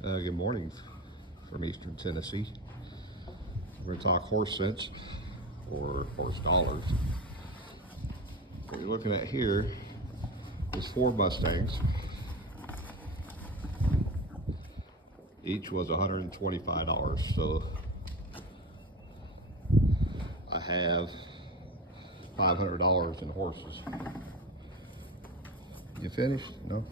Good morning from Eastern Tennessee. We're going to talk horse sense or horse dollars. What you're looking at here is 4 Mustangs. Each was $125. So I have $500 in horses. You finished? No?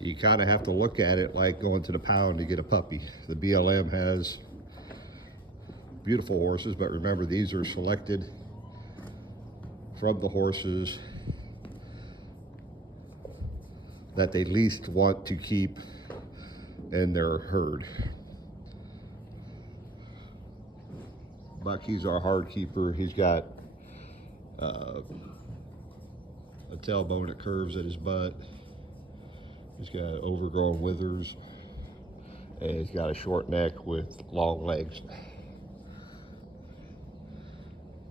You kind of have to look at it like going to the pound to get a puppy. The BLM has beautiful horses, but remember, these are selected from the horses that they least want to keep in their herd. Bucky's our hard keeper. He's got a tailbone that curves at his butt. He's got overgrown withers, and he's got a short neck with long legs.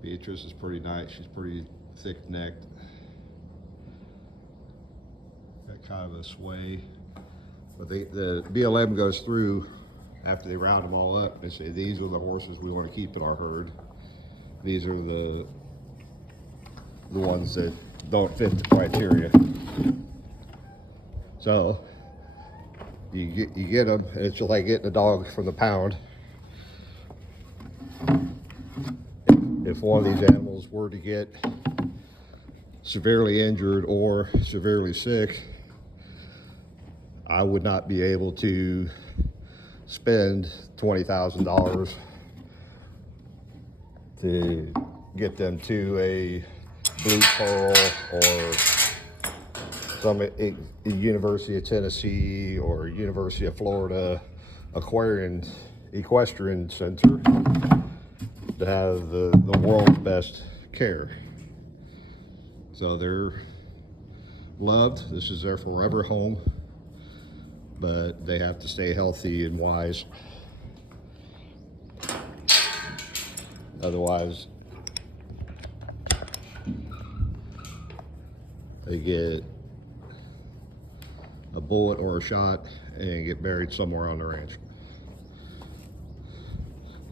Beatrice is pretty nice. She's pretty thick-necked. Got kind of a sway. But the BLM goes through after they round them all up. They say, these are the horses we want to keep in our herd. These are the ones that don't fit the criteria. So you get them, and it's just like getting a dog from the pound. If one of these animals were to get severely injured or severely sick, I would not be able to spend $20,000 to get them to a Blue Pearl or some University of Tennessee or University of Florida equestrian center to have the world's best care. So they're loved. This is their forever home, but they have to stay healthy and wise. Otherwise, they get a bullet or a shot and get buried somewhere on the ranch.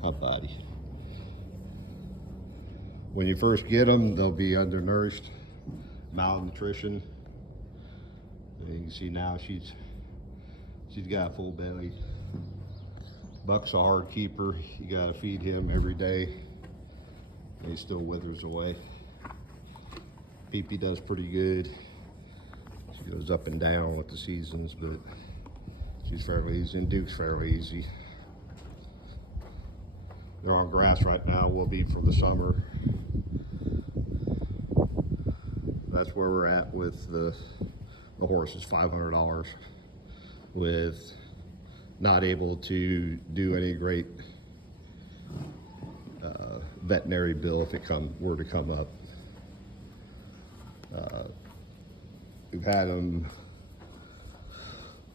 Hot body. When you first get them, they'll be undernourished, malnutrition. And you can see now she's got a full belly. Buck's a hard keeper. You gotta feed him every day. And he still withers away. Pee-Pee does pretty good. She goes up and down with the seasons, but she's fairly easy, and Duke's fairly easy. They're on grass right now, will be for the summer. That's where we're at with the horses, $500, with not able to do any great veterinary bill if it were to come up. We've had them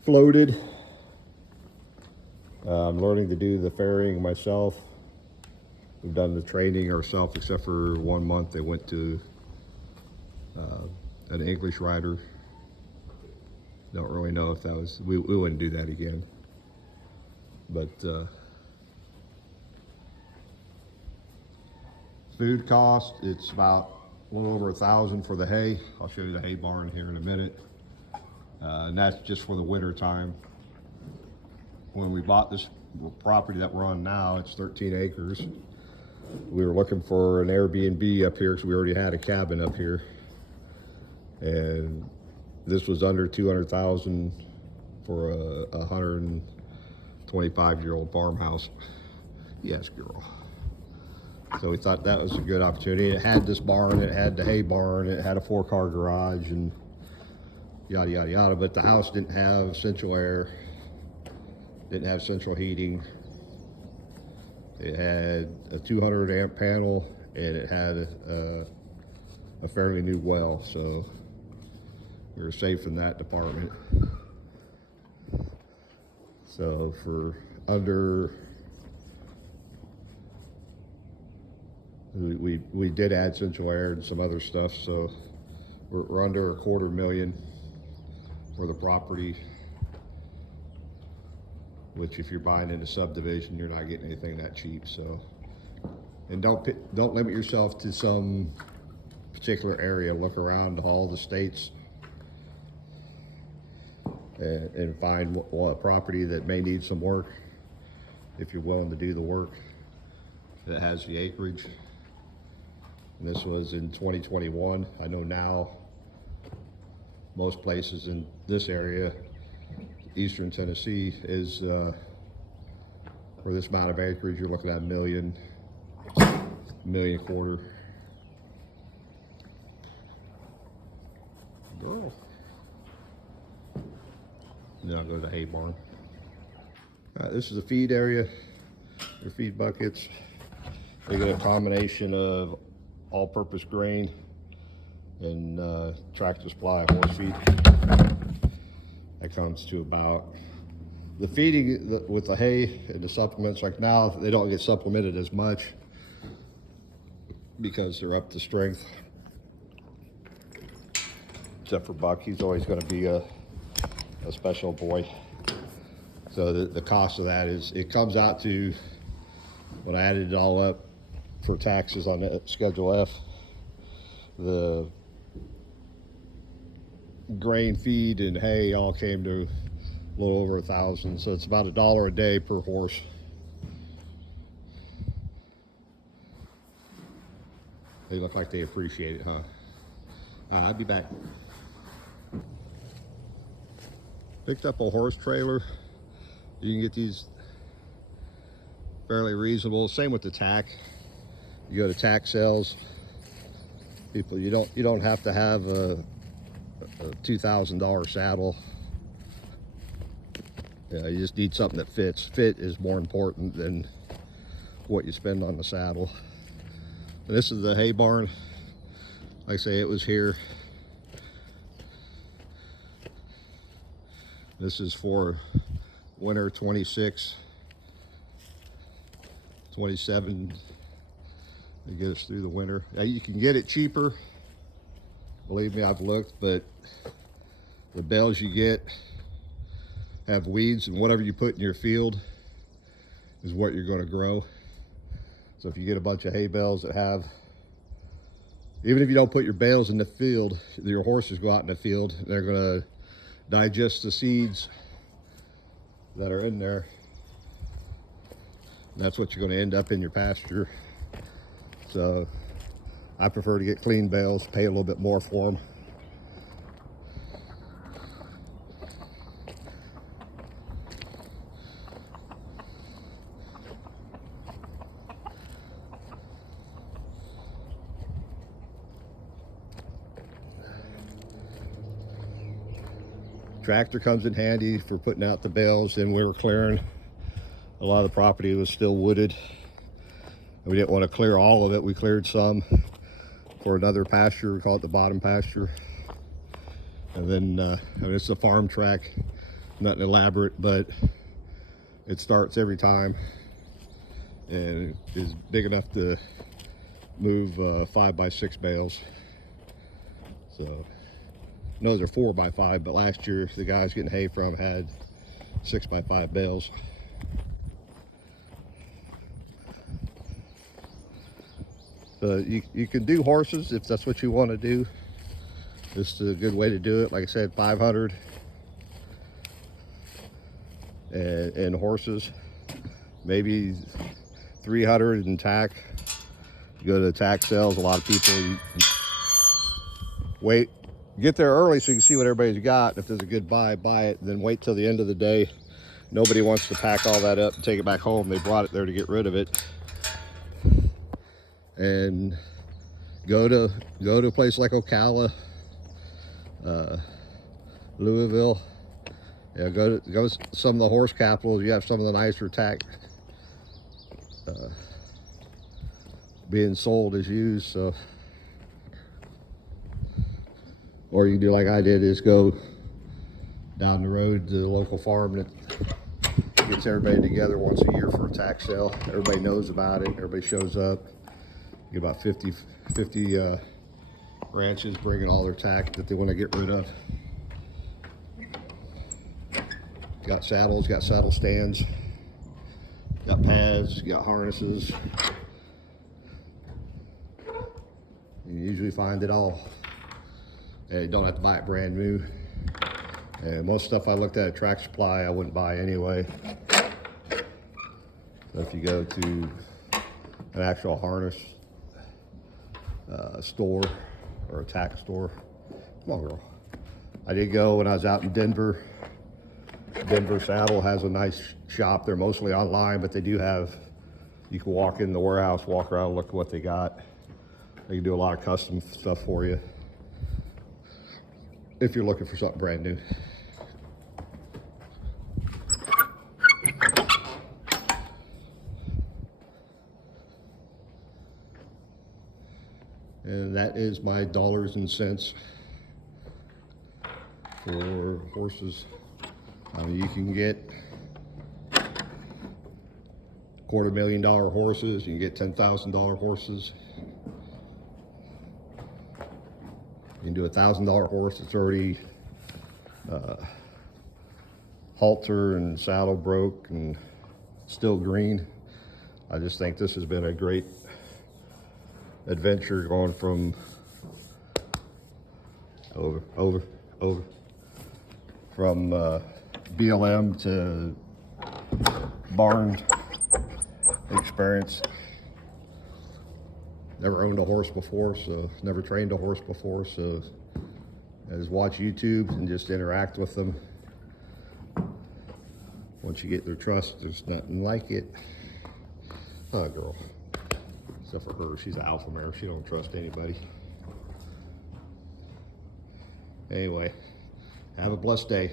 floated. I'm learning to do the farrowing myself. We've done the training ourselves, except for 1 month they went to an English rider. Don't really know if that was, we wouldn't do that again. But food cost, it's about a little over $1,000 for the hay. I'll show you the hay barn here in a minute. And that's just for the winter time. When we bought this property that we're on now, it's 13 acres. We were looking for an Airbnb up here because we already had a cabin up here. And this was under $200,000 for a 125-year-old farmhouse. Yes, girl. So we thought that was a good opportunity. It had this barn, it had the hay barn, it had a 4-car garage, and yada, yada, yada. But the house didn't have central air, didn't have central heating. It had a 200 amp panel, and it had a fairly new well. So we were safe in that department. So for under, we did add central air and some other stuff, so we're under $250,000 for the property. which if you're buying in a subdivision, you're not getting anything that cheap. So, and don't limit yourself to some particular area. Look around all the states and find a property that may need some work if you're willing to do the work, that has the acreage. And this was in 2021. I know now most places in this area, eastern Tennessee, is for this amount of acreage, you're looking at $1 million quarter. Girl. Then I'll go to the hay barn. All right, this is the feed area. Your feed buckets. They get a combination of all-purpose grain and tractor supply horse feed. That comes to about, the feeding with the hay and the supplements, like now they don't get supplemented as much because they're up to strength. Except for Buck, he's always going to be a special boy. So the cost of that is, it comes out to, when I added it all up for taxes on Schedule F, the grain, feed, and hay all came to a little over $1,000. So it's about $1 a day per horse. They look like they appreciate it, huh? I'll be back. Picked up a horse trailer. You can get these fairly reasonable. Same with the tack. You go to tack sales. People, you don't have to have a $2,000 saddle. Yeah, you just need something that fits. Fit is more important than what you spend on the saddle. And this is the hay barn. Like I say, it was here. This is for winter 26, 27 to get us through the winter. Now you can get it cheaper. Believe me, I've looked, but the bales you get have weeds, and whatever you put in your field is what you're going to grow. So if you get a bunch of hay bales that have, even if you don't put your bales in the field, your horses go out in the field, they're going to digest the seeds that are in there. And that's what you're going to end up in your pasture. So I prefer to get clean bales, pay a little bit more for them. Tractor comes in handy for putting out the bales. Then we were clearing, a lot of the property was still wooded. We didn't want to clear all of it. We cleared some for another pasture. We call it the bottom pasture. And then I mean, it's a farm track, nothing elaborate, but it starts every time and is big enough to move 5x6 bales. So no, they're 4x5, but last year the guys getting hay from had 6x5 bales. So you can do horses if that's what you want to do. This is a good way to do it. Like I said, 500 and horses, maybe 300 in tack. You go to the tack sales, a lot of people wait, get there early so you can see what everybody's got. If there's a good buy, buy it, and then wait till the end of the day. Nobody wants to pack all that up and take it back home. They brought it there to get rid of it. And go to a place like Ocala, Louisville. Yeah, go to some of the horse capitals. You have some of the nicer tack being sold as used. So, or you can do like I did, is go down the road to the local farm that gets everybody together once a year for a tack sale. Everybody knows about it. Everybody shows up. You get about 50 ranches bringing all their tack that they want to get rid of. Got saddles, got saddle stands, got pads, got harnesses. You usually find it all. And you don't have to buy it brand new. And most stuff I looked at Tractor Supply, I wouldn't buy anyway. So if you go to an actual harness store or a tack store, come on, girl. I did go when I was out in Denver. Denver Saddle has a nice shop. They're mostly online, but they do have, you can walk in the warehouse, walk around, look at what they got. They can do a lot of custom stuff for you if you're looking for something brand new. And that is my dollars and cents for horses. You can get $250,000 horses, you can get $10,000 horses. You can do a $1,000 horse that's already halter and saddle broke and still green. I just think this has been a great adventure, going from from BLM to barn experience. Never owned a horse before, so never trained a horse before, so I just watch YouTube and just interact with them. Once you get their trust, there's nothing like it. Oh, girl. Except for her, she's an alpha mare. She don't trust anybody. Anyway, have a blessed day.